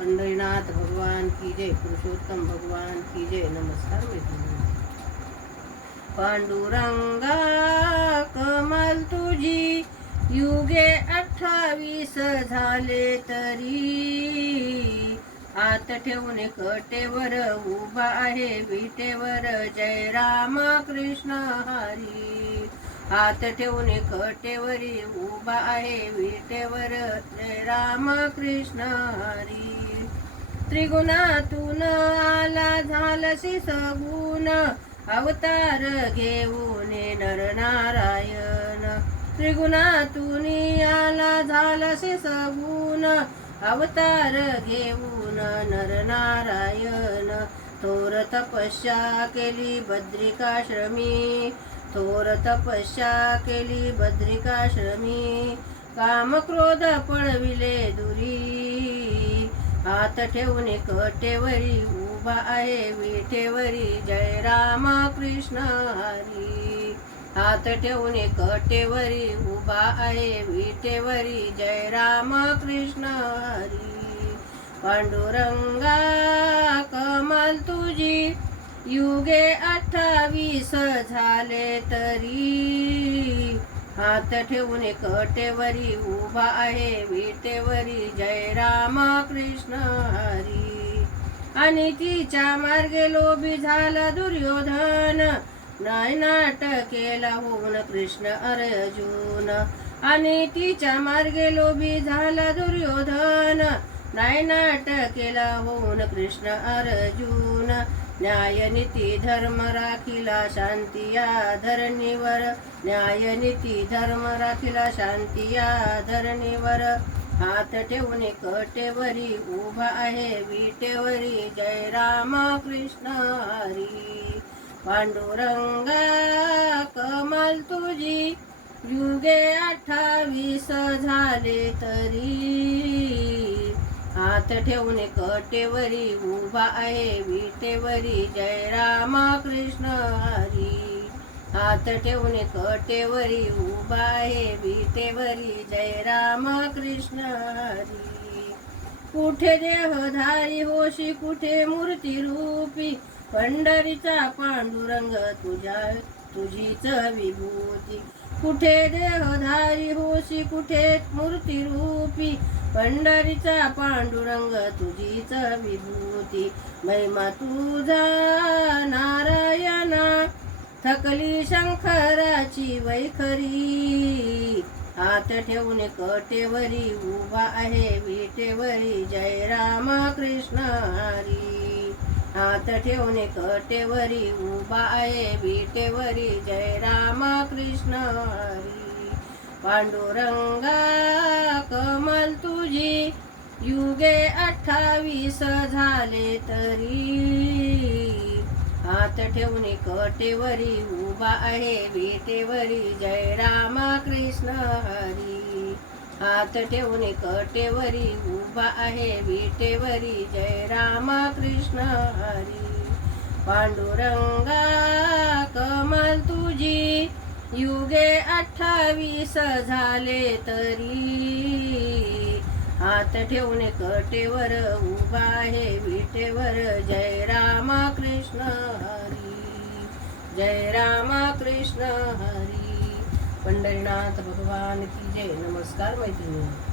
पंढरीनाथ भगवान की जय, पुरुषोत्तम भगवान की जय. नमस्कार मैत्रिणी. पांडुरंगा कमाल तुझी, युगे 28 झाले तरी. हात ठेवून कटेवर उभा आहे विटेवर, जय राम कृष्ण हरी. हात ठेवून कटेवरी उभा आहे विटेवर, जय राम कृष्ण हरी. त्रिगुणातून आला झालसी सगुण, अवतार घेऊन नरनारायण. त्रिगुणातून आला झालसी सगुण, अवतार घेऊन नरनारायण. थोर तपस्या केली बद्रिकाश्रमी, थोर तपस्या केली बद्रिकाश्रमी. काम क्रोध पळविले दुरी, हात ठेवून कटेवरी उभा आहे विटेवरी, जय राम कृष्ण हरी. हात ठेवून कटेवरी उभा आहे विटेवरी, जय राम कृष्ण हरी. पांडुरंगा कमाल तुझी, युगे 28 झाले तरी. हात ठेवून कटेवरी उभा आहे विटेवरी, जय राम कृष्ण हरी. आणि तिच्या मार्गे लोभी झाला दुर्योधन, नाही नाट केला होऊन कृष्ण अर्जुन. आणि तिच्या मार्गे लोभी झाला दुर्योधन, नाही नाट केला होऊन कृष्ण अर्जुन. न्याय नीती धर्म राखिला शांती या धरणीवर, न्याय नीती धर्म राखिला शांती या धरणीवर. हात ठेवून कटेवरी उभा आहे विटेवरी, जय राम कृष्ण हरी. पांडुरंगा कमाल तुझी, युगे 28 झाले तरी. हात ठेवून कटेवरी उभा आहे विटेवरी, जय राम कृष्ण हरी. हात ठेवून कटेवरी उभा आहे विटेवरी, जय राम कृष्ण हरी. कुठे देहधारी होशी कुठे मूर्ती रूपी, पंढरीचा पांडुरंग तुझीच विभूती. कुठे देहधारी होशी कुठे मूर्ती रूपी, पंढरीचा पांडुरंग तुझीच विभूती. महिमा तुझा नारायणा, थकली शंकराची वैखरी. हात ठेवून कटेवरी उभा आहे विटेवरी, जय राम कृष्ण हरी. हात ठेवून कटेवरी उभा आहे विटेवरी, जय राम कृष्ण हरी. पांडुरंगा कमाल तुझी, युगे 28 झाले तरी. हात ठेवून कटेवरी उभा आहे विटेवरी, जय राम कृष्ण हरी. हात ठेवून कटेवरी उभा आहे विटेवरी, जय राम कृष्ण हरी. पांडुरंगा कमाल तुझी, युगे 28 झाले तरी. हात ठेवून कटेवर उभा आहे विटेवर, जय राम कृष्ण हरी. जय राम कृष्ण हरी. पंढरीनाथ भगवान की जय. नमस्कार मैत्रिणी.